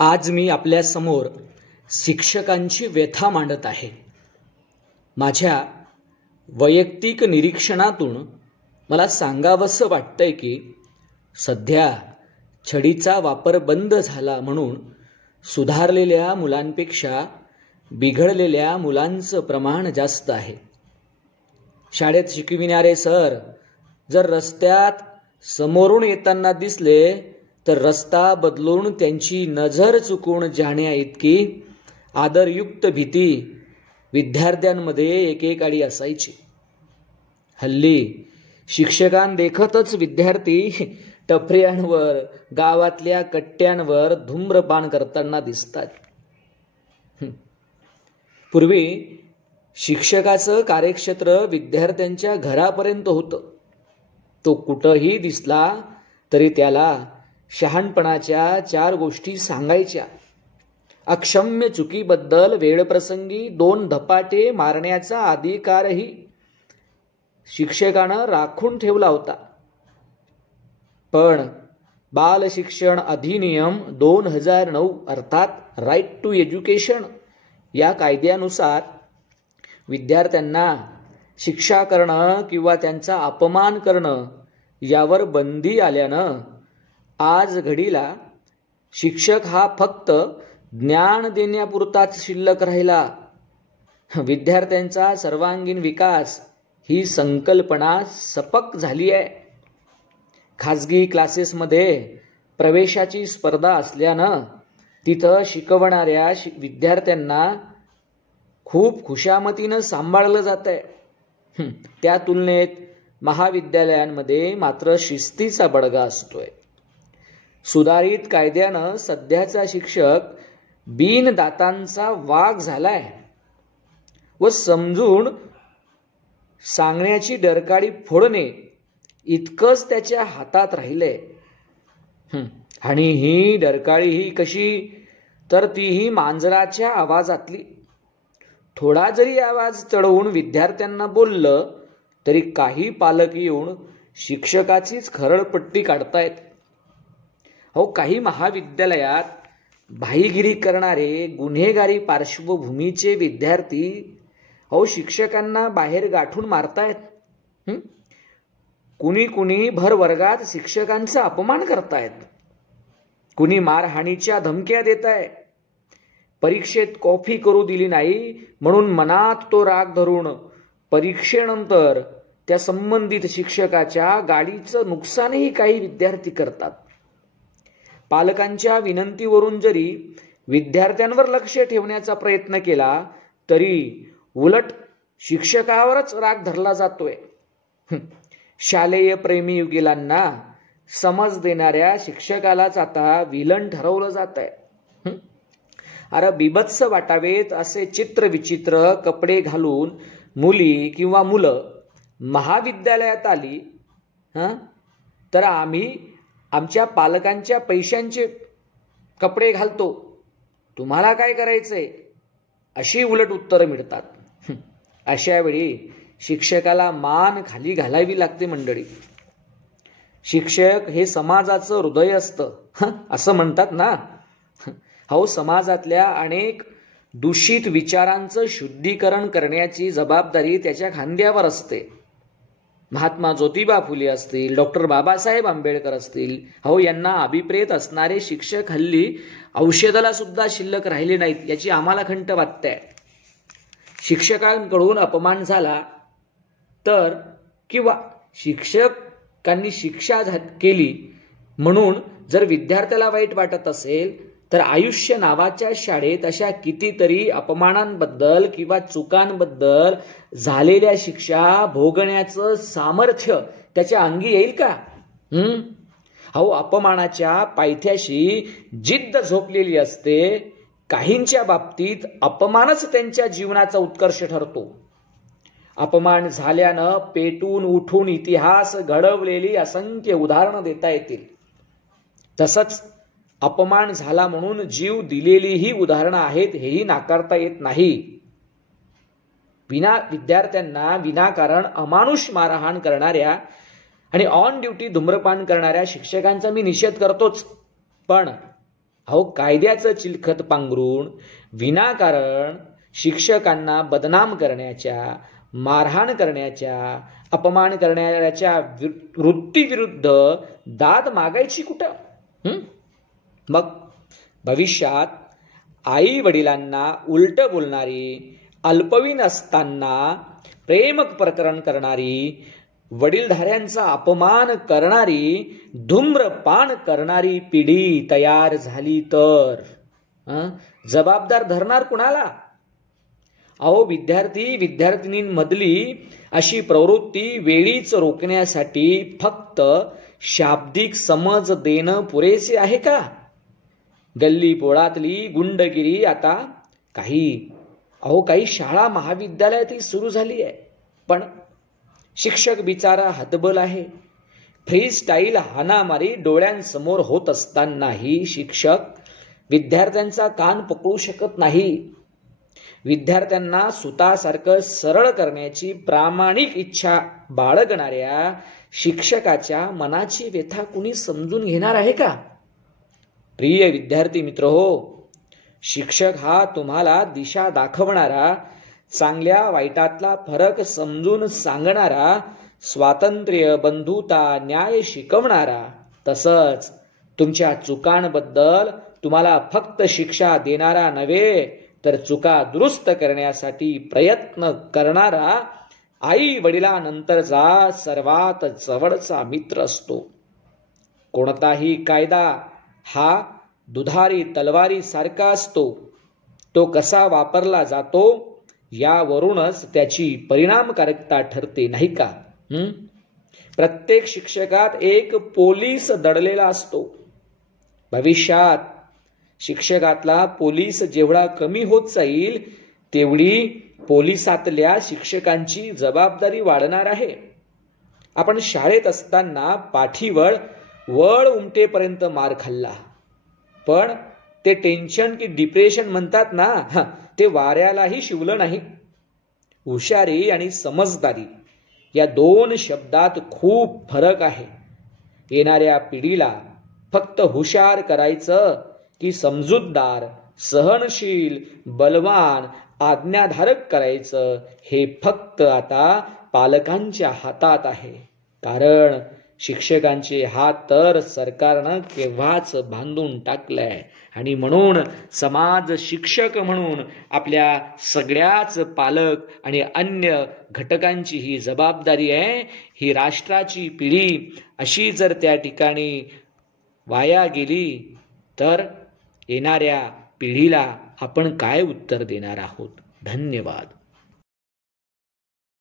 आज मी आपल्या समोर शिक्षकांची व्यथा मांडत आहे. माझ्या वैयक्तिक निरीक्षणातून मला सांगावंसं वाटतंय की सध्या छडीचा वापर बंद झाला म्हणून सुधारलेल्या मुलांपेक्षा बिघडलेल्या मुलांचं प्रमाण जास्त आहे. शाळेत शिकविणारे सर जर रस्त्यात समोरून येताना दिसले तर रस्ता बदलून त्यांची नजर चुकवून जाण्या इतकी आदरयुक्त भीती विद्यार्थ्यांमध्ये एकेकाळी असायची. हल्ली शिक्षकांदेखतच विद्यार्थी टपऱ्यांवर गावातल्या कट्ट्यांवर धूम्रपान करताना दिसतात. पूर्वी शिक्षकाचं कार्यक्षेत्र विद्यार्थ्यांच्या घरापर्यंत होतं. तो कुठंही दिसला तरी त्याला शहाणपणाच्या 4 गोष्टी सांगायच्या. अक्षम्य चुकीबद्दल वेळप्रसंगी 2 धपाटे मारण्याचा अधिकारही शिक्षकानं राखून ठेवला होता. पण बाल शिक्षण अधिनियम 2009 अर्थात राईट टू एज्युकेशन या कायद्यानुसार विद्यार्थ्यांना शिक्षा करणं किंवा त्यांचा अपमान करणं यावर बंदी आल्यानं आज घडीला शिक्षक हा फक्त ज्ञान देण्यापुरताच शिल्लक राहिला. विद्यार्थ्यांचा सर्वांगीण विकास ही संकल्पना सपक झाली आहे. खाजगी क्लासेसमध्ये प्रवेशाची स्पर्धा असल्यानं तिथं शिकवणाऱ्या विद्यार्थ्यांना खूप खुशामतीनं सांभाळलं जात आहे. त्या तुलनेत महाविद्यालयांमध्ये मात्र शिस्तीचा बडगा असतोय. सुधारित कायद्यानं सध्याचा शिक्षक बिनदातांचा वाघ झालाय व समजून सांगण्याची डरकाळी फोडणे इतकंच त्याच्या हातात राहिलंय. आणि ही डरकाळी ही कशी, तर तीही मांजराच्या आवाजातली. थोडा जरी आवाज चढवून विद्यार्थ्यांना बोललं तरी काही पालक येऊन शिक्षकाचीच खरडपट्टी काढतायत. काही महाविद्यालयात भाईगिरी करणारे गुन्हेगारी पार्श्वभूमीचे विद्यार्थी शिक्षकांना बाहेर गाठून मारतायत. कुणी भर वर्गात शिक्षकांचा अपमान करतायत. कुणी मारहाणीच्या धमक्या देताय. परीक्षेत कॉफी करू दिली नाही म्हणून मनात तो राग धरून परीक्षेनंतर त्या संबंधित शिक्षकाच्या गाडीचं नुकसानही काही विद्यार्थी करतात. पालकांच्या विनंतीवरून जरी विद्यार्थ्यांवर लक्ष ठेवण्याचा प्रयत्न केला तरी उलट शिक्षकावरच राग धरला जातोय. शालेय प्रेमी युगिलांना समज देणाऱ्या शिक्षकालाच आता विलन ठरवलं जात आहे. अरे बिभत्स वाटावेत असे चित्रविचित्र कपडे घालून मुली किंवा मुलं महाविद्यालयात आली तर आम्ही आमच्या पालकांच्या पैशांचे कपडे घालतो, तुम्हाला काय करायचंय, अशी उलट उत्तरं मिळतात. अशा वेळी शिक्षकाला मान खाली घालावी लागते. मंडळी, शिक्षक हे समाजाचं हृदय असतं असं म्हणतात ना. समाजातल्या अनेक दूषित विचारांचं शुद्धीकरण करण्याची जबाबदारी त्याच्या खांद्यावर असते. महात्मा ज्योतिबा फुले असतील, डॉक्टर बाबासाहेब आंबेडकर असतील, यांना अभिप्रेत असणारे शिक्षक हल्ली औषधाला सुद्धा शिल्लक राहिले नाहीत याची आम्हाला खंत वाटते. शिक्षकांकडून अपमान झाला तर किंवा शिक्षकांनी शिक्षा केली म्हणून जर विद्यार्थ्याला वाईट वाटत असेल तर आयुष्य नावाच्या शाळेत अशा कितीतरी अपमानांबद्दल किंवा चुकांबद्दल झालेल्या शिक्षा भोगण्याचं सामर्थ्य त्याच्या अंगी येईल का? अपमानाच्या पायथ्याशी जिद्द झोपलेली असते. काहींच्या बाबतीत अपमानच त्यांच्या जीवनाचा उत्कर्ष ठरतो. अपमान झाल्यानं पेटून उठून इतिहास घडवलेली असंख्य उदाहरणं देता येतील. तसंच अपमान झाला म्हणून जीव दिलेलीही उदाहरणं आहेत हेही नाकारता येत नाही. विद्यार्थ्यांना विनाकारण अमानुष मारहाण करणाऱ्या आणि ऑन ड्युटी धूम्रपान करणाऱ्या शिक्षकांचा मी निषेध करतोच. पण अहो, कायद्याचं चिलखत पांघरून विनाकारण शिक्षकांना बदनाम करण्याच्या, मारहाण करण्याच्या, अपमान करण्याच्या वृत्तीविरुद्ध दाद मागायची कुठं? मग भविष्यात आई वडिलांना उलट बोलणारी, अल्पवीन असताना प्रेम प्रकरण करणारी, वडीलधाऱ्यांचा अपमान करणारी, धूम्रपान करणारी पिढी तयार झाली तर जबाबदार धरणार कुणाला? अहो, विद्यार्थीनींमधली अशी प्रवृत्ती वेळीच रोखण्यासाठी फक्त शाब्दिक समज देणं पुरेसे आहे का? गल्ली बोळातली गुंडगिरी आता काही शाळा महाविद्यालयातही सुरू झाली आहे. पण शिक्षक बिचारा हतबल आहे. फ्री स्टाईल हाणामारी डोळ्यांसमोर होत असतानाही शिक्षक विद्यार्थ्यांचा कान पकडू शकत नाही. विद्यार्थ्यांना सुतासारखं सरळ करण्याची प्रामाणिक इच्छा बाळगणाऱ्या शिक्षकाच्या मनाची व्यथा कुणी समजून घेणार आहे का? प्रिय विद्यार्थी मित्र हो, शिक्षक हा तुम्हाला दिशा दाखवणारा, चांगल्या वाईटातला फरक समजून सांगणारा, स्वातंत्र्य, बंधुता, न्याय शिकवणारा, तसंच तुमच्या चुकांबद्दल तुम्हाला फक्त शिक्षा देणारा नव्हे तर चुका दुरुस्त करण्यासाठी प्रयत्न करणारा आई वडिलांनंतरचा सर्वात जवळचा मित्र असतो. कोणताही कायदा हा दुधारी तलवारी सारखा असतो. तो कसा वापरला जातो यावरूनच त्याची परिणामकारकता ठरते, नाही का? प्रत्येक शिक्षकात एक पोलीस दडलेला असतो. भविष्यात शिक्षकातला पोलीस जेवढा कमी होत जाईल तेवढी पोलिसातल्या शिक्षकांची जबाबदारी वाढणार आहे. आपण शाळेत असताना पाठीवर वळ उमटेपर्यंत मार खाल्ला, पण ते टेन्शन की डिप्रेशन म्हणतात ना, ते वाऱ्यालाही शिवलं नाही. हुशारी आणि समजदारी या दोन शब्दात खूप फरक आहे. येणाऱ्या पिढीला फक्त हुशार करायचं की समजूतदार, सहनशील, बलवान, आज्ञाधारक करायचं हे फक्त आता पालकांच्या हातात आहे. कारण शिक्षकांचे हात तर सरकारनं केव्हाच बांधून टाकलंय. आणि म्हणून समाज शिक्षक म्हणून आपल्या सगळ्याच पालक आणि अन्य घटकांची ही जबाबदारी आहे. ही राष्ट्राची पिढी अशी जर त्या ठिकाणी वाया गेली तर येणाऱ्या पिढीला आपण काय उत्तर देणार आहोत? धन्यवाद.